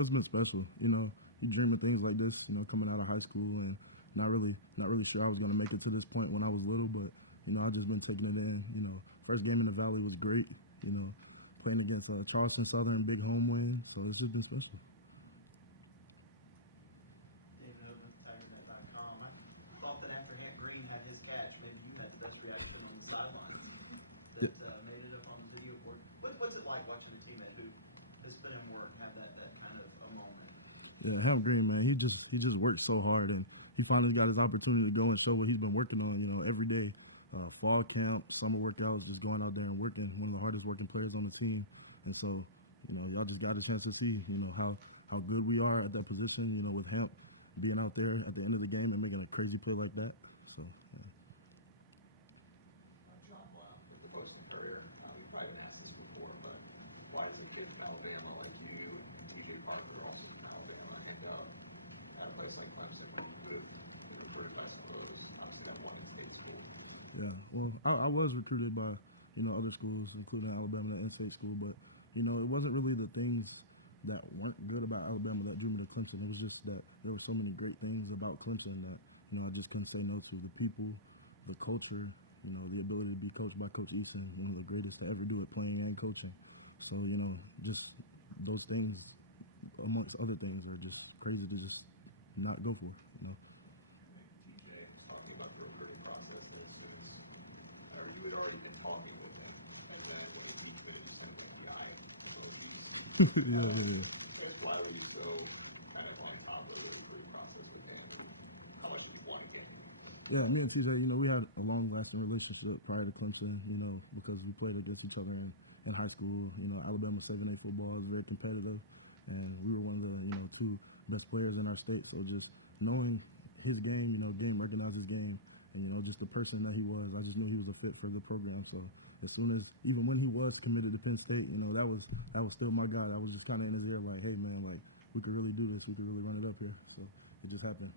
it's been special. You dream of things like this, coming out of high school and not really sure I was going to make it to this point when I was little, but, I've just been taking it in. First game in the Valley was great, playing against Charleston Southern, big home win, so it's just been special. I thought that after Hank Green had his catch, maybe you had the best reaction on the sidelines that made it up on the video board. What's it like watching a teammate who has put in work and have that kind of a moment? Yeah, Hank Green, man, he just worked so hard, and he finally got his opportunity to go and show what he's been working on, every day. Fall camp, summer workouts, just going out there and working, one of the hardest working players on the team. And so, y'all just got a chance to see, how good we are at that position, with Hamp being out there at the end of the game and making a crazy play like that. So, John, with the Boston career, you probably been asked this before, but why is it with Alabama like you and T.J. Parker also from Alabama? I think at a place like Clemson, when you recruit best pros, obviously that one in-state school. Yeah, well, I was recruited by, other schools, including Alabama and in-state school, but, it wasn't really the things that weren't good about Alabama that drew me to Clemson. It was just that there were so many great things about Clemson that, I just couldn't say no to. The people, the culture, the ability to be coached by Coach Eason, one of the greatest to ever do it, playing and coaching. So, just those things, amongst other things, are just crazy to just not go for, T.J. talking about the recruiting process, for instance, you had already been talking with him, and then it was he's been sending the item. So yeah. why were you still kind of on top of the recruiting process with him? How much did you want to get? Yeah, me and TJ, we had a long-lasting relationship prior to Clemson, because we played against each other in high school. Alabama 7A football is very competitive, and we were one of the, two best players in our state. So just knowing his game, game recognized his game, and, just the person that he was, I just knew he was a fit for the program. So as soon as, even when he was committed to Penn State, that was still my guy. I was just kind of in his ear like, hey, man, like, we could really do this. We could really run it up here. So it just happened.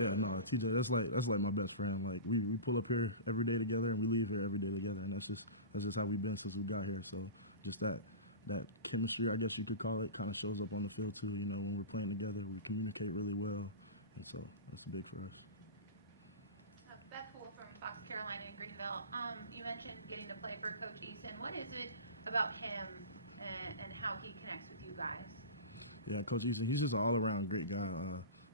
Yeah, no, TJ, that's like my best friend. Like we pull up here every day together and we leave here every day together, and that's just how we've been since we got here. So just that chemistry, I guess you could call it, kind of shows up on the field too. When we're playing together, we communicate really well, and so that's big for us. Beth Poole from Fox Carolina in Greenville. You mentioned getting to play for Coach Eason. What is it about him and how he connects with you guys? Yeah, Coach Eason, he's just an all-around great guy.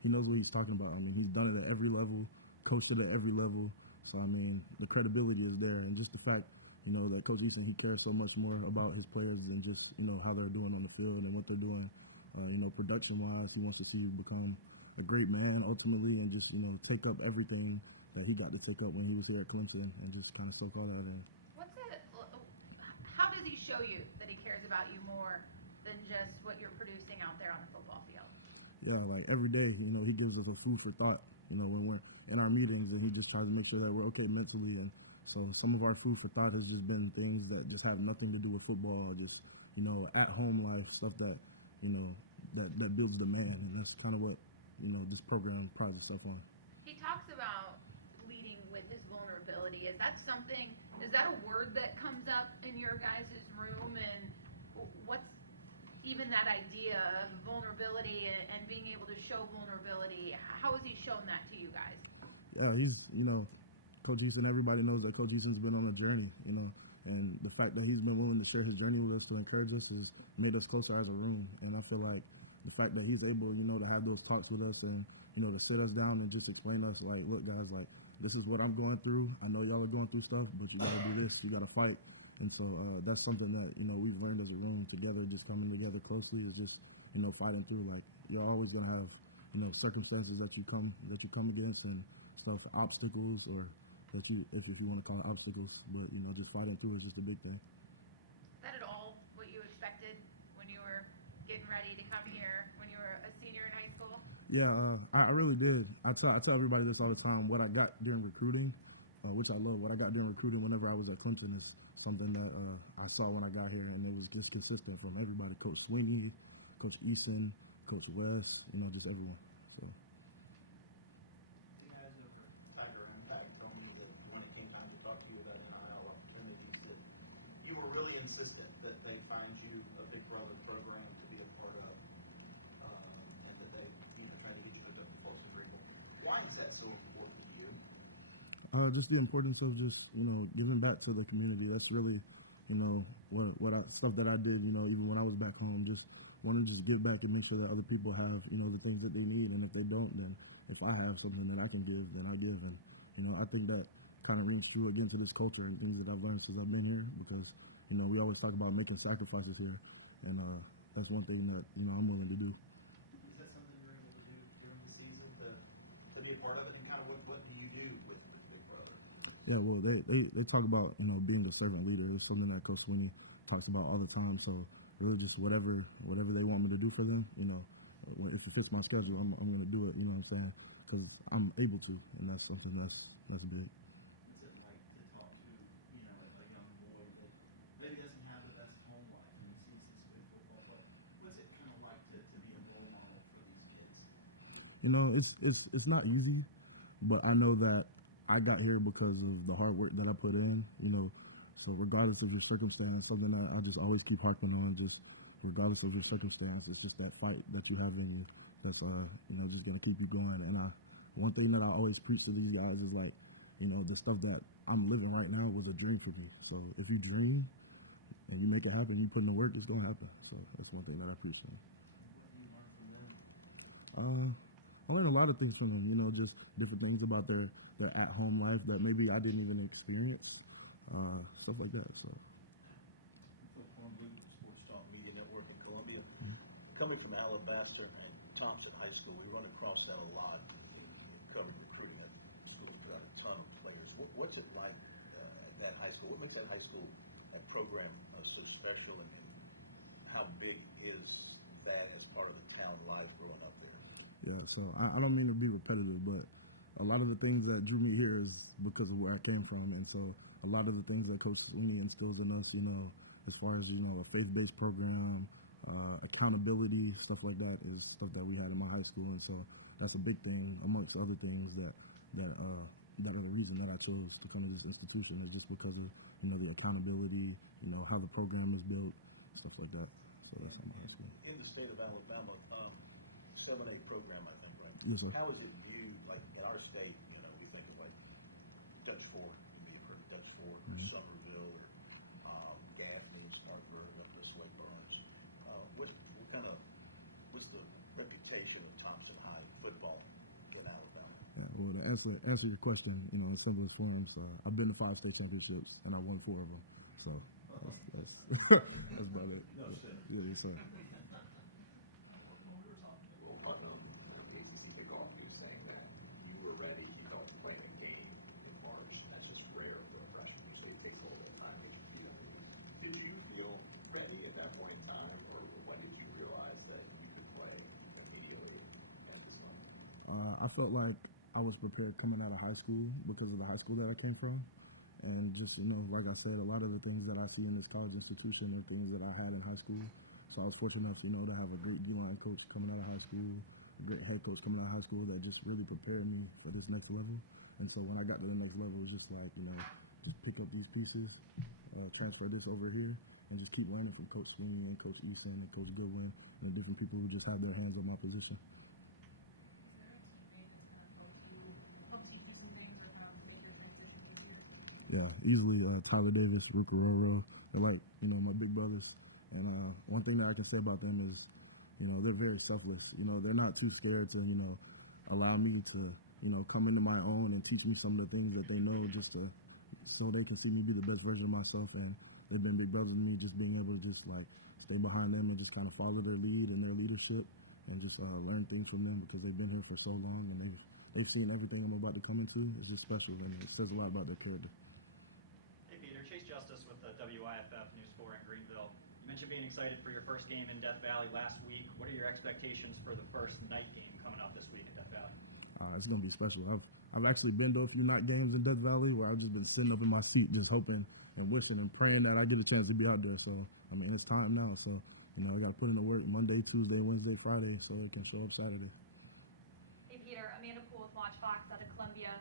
He knows what he's talking about. He's done it at every level, coached it at every level. So, the credibility is there. And just the fact, that Coach Eason, he cares so much more about his players than just, how they're doing on the field and what they're doing. Production-wise, he wants to see you become a great man ultimately and just, take up everything that he got to take up when he was here at Clemson and just kind of soak all that in. How does he show you that he cares about you more than just what you're producing out there on the football field? Yeah, like every day, he gives us a food for thought, when we're in our meetings, and he just tries to make sure that we're okay mentally. And so some of our food for thought has just been things that just have nothing to do with football, or just, at-home life, stuff that, that builds the man. And that's kind of what, this program prides itself on. He talks about leading with his vulnerability. Is that a word that comes up in your guys' room? And what's even that idea of vulnerability and being able to show vulnerability, how has he shown that to you guys? Yeah, he's, Coach Eason, everybody knows that Coach Eason's been on a journey, and the fact that he's been willing to share his journey with us to encourage us has made us closer as a room. And I feel like the fact that he's able, to have those talks with us and, to sit us down and just explain to us, like, look, guys, like, this is what I'm going through. I know y'all are going through stuff, but you got to do this. You got to fight. And so that's something that, we've learned as a room together, just coming together closely, is just, fighting through. Like, you're always going to have, circumstances that you come against and stuff, obstacles, or that you, if you want to call it obstacles, but, just fighting through is just a big thing. Is that at all what you expected when you were getting ready to come here, when you were a senior in high school? Yeah, I really did. I tell everybody this all the time. What I got during recruiting, which I love, what I got during recruiting whenever I was at Clemson is something that I saw when I got here, and it was just consistent from everybody. Coach Sweeney, Coach Eason, Coach West, just everyone. So. You guys ever consistent, that they find you a big brother program to be a part of, and that they try to get you to the sports agreement. Why is that so important to you? Just the importance of just giving back to the community. That's really stuff that I did. Even when I was back home, just want to just give back and make sure that other people have the things that they need. And if they don't, then if I have something that I can give, then I give. And I think that kind of rings through again to this culture and things that I've learned since I've been here, because we always talk about making sacrifices here, and that's one thing that I'm willing to do. Is that something you're able to do during the season to be a part of it? And kind of what do you do with Big Brother? Yeah, well, they talk about being a servant leader. It's something that Coach Sweeney talks about all the time. So really, just whatever they want me to do for them, if it fits my schedule, I'm going to do it. You know what I'm saying? Because I'm able to, and that's something that's big. What's it like to talk to a young boy that maybe doesn't have the best home life and sees this good football? What's it kind of like to be a role model for these kids? It's not easy, but I know that I got here because of the hard work that I put in. So regardless of your circumstance, something that I just always keep harping on, just regardless of your circumstance, it's just that fight that you have in you that's just gonna keep you going. And one thing that I always preach to these guys is like, the stuff that I'm living right now was a dream for me. So if you dream and you make it happen, you put in the work, it's gonna happen. So that's one thing that I preach to them. What do you learn from them? I learned a lot of things from them. Just different things about their at-home life that maybe I didn't even experience. Stuff like that. So. Sports Talk Media Network in Columbia. Coming from Alabaster and Thompson High School, we run across that a lot. Come recruitment school, got a ton of players. What's it like at that high school? What makes that high school program so special, and how big is that as part of the town life growing up there? Yeah, so I don't mean to be repetitive, but a lot of the things that drew me here is because of where I came from, and so a lot of the things that Coach Sweeney instills in us, as far as a faith-based program, accountability, stuff like that, is stuff that we had in my high school, and so that's a big thing amongst other things that are the reason that I chose to come to this institution, is just because of the accountability, how the program is built, stuff like that. So that's in my high school. In the state of Alabama, 7A program, I think, right? Yes, sir. How is it viewed, like in our state? We think of like Dutch Fork, Dutch Fork, Somerville, Gaffney, Spartanburg, Memphis, Lake Burns. What's the reputation of Thompson High football in Alabama? Yeah, well, to answer your question, in simplest forms, I've been to 5 state championships and I won 4 of them. So that's about it. No shit. Yeah, yes, sir. I felt like I was prepared coming out of high school because of the high school that I came from. And just, like I said, a lot of the things that I see in this college institution are things that I had in high school. So I was fortunate enough, to have a great D-line coach coming out of high school, a great head coach coming out of high school that just really prepared me for this next level. And so when I got to the next level, it was just like, just pick up these pieces, transfer this over here, and just keep learning from Coach Sweeney and Coach Eason and Coach Goodwin and different people who just have their hands on my position. Yeah, easily Tyler Davis, Luke Roro. They're like, my big brothers. And one thing that I can say about them is, they're very selfless. They're not too scared to, allow me to, come into my own and teach me some of the things that they know, just so they can see me be the best version of myself. And they've been big brothers to me, just being able to just like stay behind them and just kind of follow their lead and their leadership, and just learn things from them because they've been here for so long and they've seen everything I'm about to come into. It's just special, and it says a lot about their character. Hey Peter, Chase Justice with the WIFF News 4 in Greenville. You mentioned being excited for your first game in Death Valley last week. What are your expectations for the first night game coming up this week in Death Valley? It's going to be special. I've actually been to a few night games in Death Valley where I've just been sitting up in my seat just hoping and wishing and praying that I get a chance to be out there. So, it's time now. So, I got to put in the work Monday, Tuesday, Wednesday, Friday so it can show up Saturday. Hey Peter, Amanda Poole with Watch Fox out of Columbia.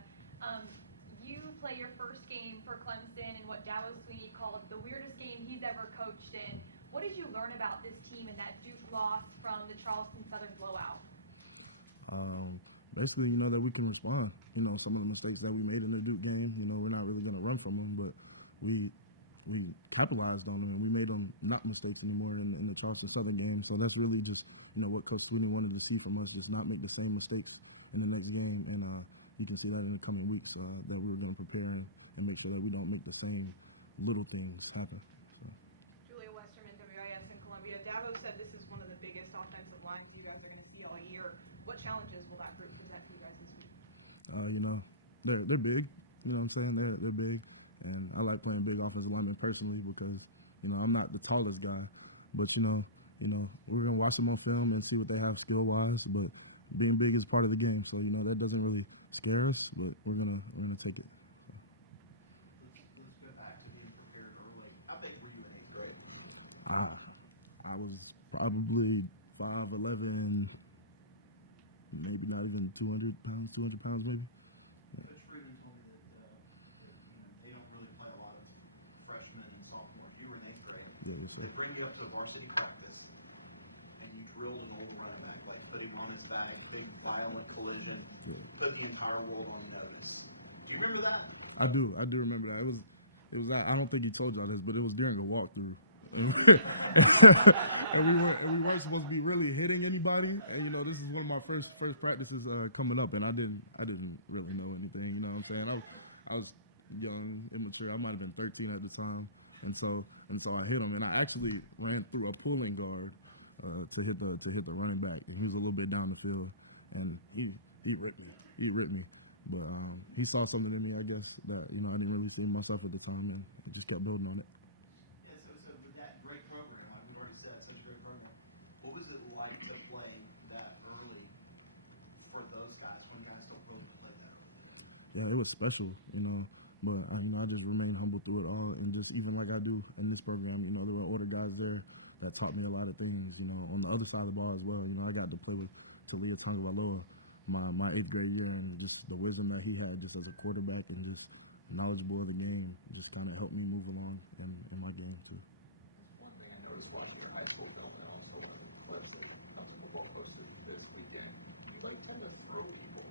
You play your first game for Clemson in what Dabo Sweeney called the weirdest game he's ever coached in. What did you learn about this team and that Duke loss from the Charleston Southern blowout? Basically, that we can respond. Some of the mistakes that we made in the Duke game, we're not really going to run from them, but we capitalized on them, and we made them not mistakes anymore in the Charleston Southern game. So that's really just, what Coach Sweeney wanted to see from us, just not make the same mistakes in the next game. And you can see that in the coming weeks, that we're going to prepare and make sure that we don't make the same little things happen. Julia Westerman, WIS in Columbia. Dabo said this is one of the biggest offensive lines you guys are going to see all year. What challenges will that group present for you guys this week? They're big. You know what I'm saying? They're big. And I like playing big offensive linemen personally because, I'm not the tallest guy. But, we're going to watch them on film and see what they have skill-wise. But being big is part of the game. So, that doesn't really scare us, but we're gonna take it. Let's go back to being prepared early. I think we're even in grade. I was probably 5'11", maybe not even 200 pounds maybe. Coach Ruby told me that they don't really play a lot of freshmen and sophomore. You were in 8th grade. Yeah, yes, sir. They bring you up to varsity practice, and you drilled an old running back, like putting on his back, big violent collision, put the entire world on notice. Do you remember that? I do remember that. It was. I don't think he told y'all this, but it was during a walkthrough. And we weren't supposed to be really hitting anybody. And this is one of my first practices coming up, and I didn't really know anything. You know what I'm saying? I was young, immature. I might have been 13 at the time, and so I hit him, and I actually ran through a pulling guard to hit the running back, and he was a little bit down the field, and he ripped me. But he saw something in me, I guess, that I didn't really see myself at the time, and I just kept building on it. Yeah, so with that great program, you've already said such a great program. What was it like to play that early for those guys when guys don't really play that early? Yeah, it was special, but I just remained humble through it all, and just even like I do in this program, there were older guys there that taught me a lot of things, on the other side of the ball as well. I got to play with Talia Tagovailoa my 8th grade year, and just the wisdom that he had just as a quarterback and just knowledgeable of the game just kind of helped me move along in my game too. One thing I noticed watching your high school film and also one of the clips that Clemson football posted this weekend, you tend to throw people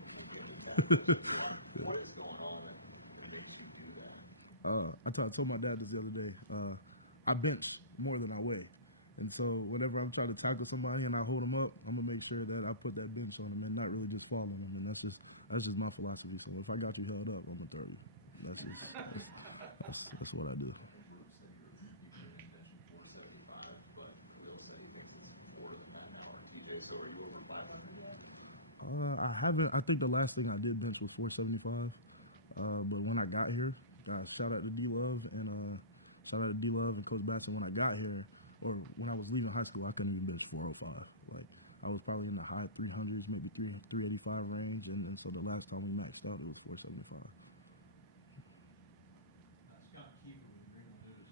What is going on that makes you do that? I told my dad this the other day. I bench more than I weigh. And so whenever I'm trying to tackle somebody and I hold them up, I'm gonna make sure that I put that bench on them and not really just fall on them. And that's just my philosophy. So if I got you held up, I'm gonna throw you. That's what I do. I haven't. I think the last thing I did bench was 475. But when I got here, shout out to D Love and Coach Basson. When I got here. Or when I was leaving high school, I couldn't even bench 405. Like I was probably in the high 300s, maybe 385 range, and so the last time we maxed out, it was 475. Scott Keefer with Greenville News.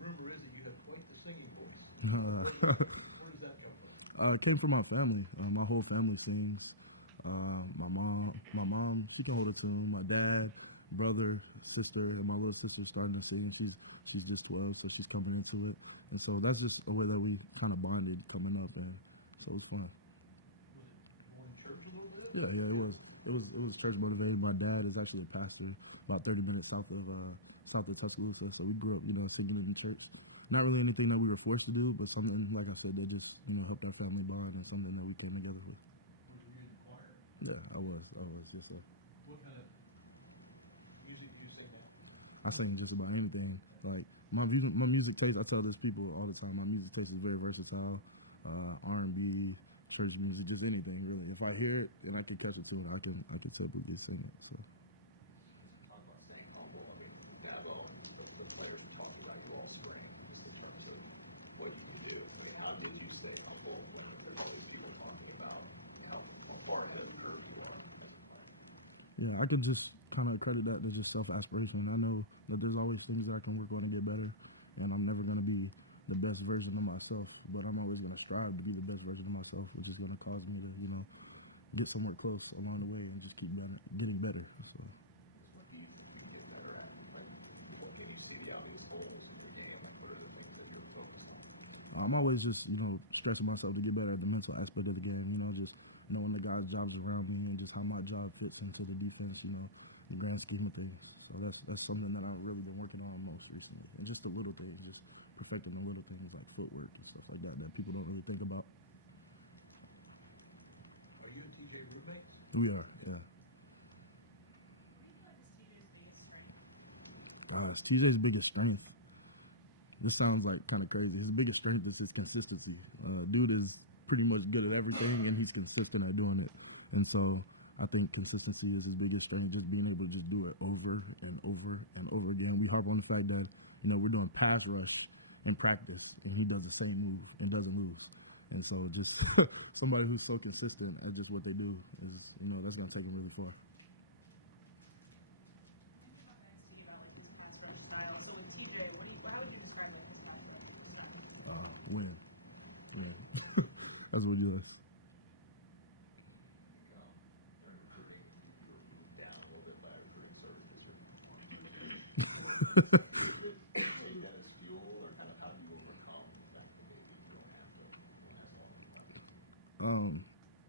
Rumor is that you have quite the singing voice. Where does that come from? It came from my family. My whole family sings. My mom, she can hold a tune. My dad, brother, sister, and my little sister's starting to sing. She's just 12, so she's coming into it. And so that's just a way that we kind of bonded coming up, and so it was fun. Was it going to church a little bit? Yeah, it was church motivated. My dad is actually a pastor about 30 minutes south of Tuscaloosa, so we grew up, singing in church. Not really anything that we were forced to do, but something, like I said, that just, helped our family bond and something that we came together with. Were you in the choir? Yeah, I was, yes sir. What kind of music do you sing now? I sing just about anything. Like my music taste, I tell this people all the time. My music taste is very versatile. R&B, church music, just anything really. If I hear it and I can catch it to it, I can typically sing it. So. Talk about staying humble. I mean, Dabo and the players who talk about you all spring in terms of what you do. I mean, how do you stay humble when there's all these people talking about how far ahead of the curve you are? Yeah, I could just kind of credit that to just self-aspiration. I know that there's always things that I can work on to get better, and I'm never going to be the best version of myself, but I'm always going to strive to be the best version of myself, which is going to cause me to, get somewhere close along the way and just keep getting better. So. I'm always just, stretching myself to get better at the mental aspect of the game, just knowing the guys' jobs around me and just how my job fits into the defense, the grand scheme of things. So that's something that I've really been working on most recently. And just the little things, just perfecting the little things like footwork and stuff like that people don't really think about. Are you and TJ roommate? Yeah, yeah. Guys, TJ's biggest strength. This sounds like kind of crazy. His biggest strength is his consistency. Dude is pretty much good at everything, and he's consistent at doing it. And so I think consistency is his biggest strength, just being able to just do it over and over and over again. We harp on the fact that, we're doing pass rush in practice, and he does the same move and doesn't lose. And so just somebody who's so consistent at just what they do is, that's going to take him really far. Win. That's what it is.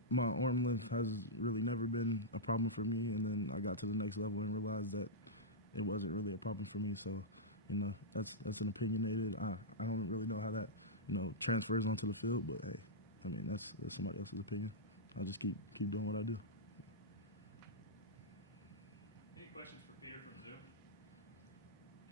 My arm length has really never been a problem for me, and then I got to the next level and realized that it wasn't really a problem for me. So, that's an opinionated. I don't really know how that transfers onto the field, but hey, that's somebody else's opinion. I just keep doing what I do. Any questions for Peter from Zoom?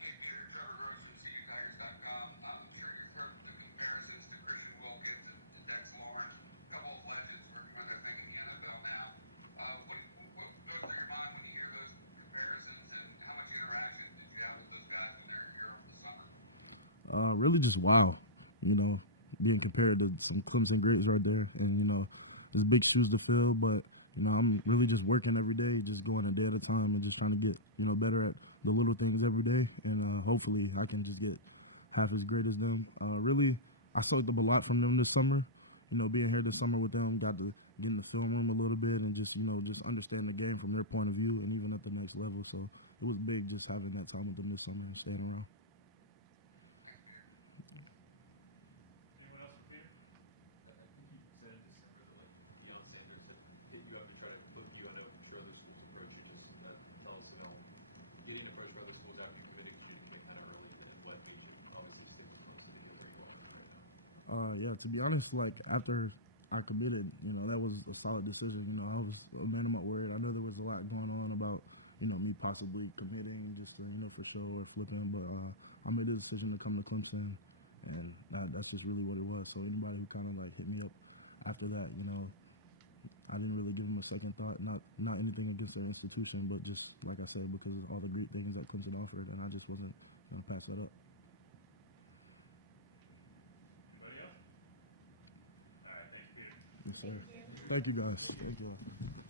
Hey Peter, Trevor Rose from CUtigers.com. I'm sure you've heard the comparisons to Christian Wilkins and Dexter. A couple of legends for when they're thinking NFL now. What goes through your mind when you hear those comparisons, and how much interaction did you have with those guys when they were here over the summer? Really just wow. Being compared to some Clemson greats right there, and there's big shoes to fill, but I'm really just working every day, just going a day at a time, and just trying to get better at the little things every day, and hopefully I can just get half as great as them. Really, I soaked up a lot from them this summer. Being here this summer with them, got to get in the film room a little bit, and just just understand the game from their point of view, and even at the next level. So it was big just having that time with them this summer and staying around. Yeah, to be honest, like after I committed, that was a solid decision. I was a man of my word. I know there was a lot going on about, me possibly committing just to, for sure or flipping, but I made a decision to come to Clemson, and that's just really what it was. So anybody who kind of like hit me up after that, I didn't really give them a second thought. Not anything against the institution, but just like I said, because of all the great things that Clemson offered, and I just wasn't going to pass that up. Yes, sir. Thank you, guys. Thank you all.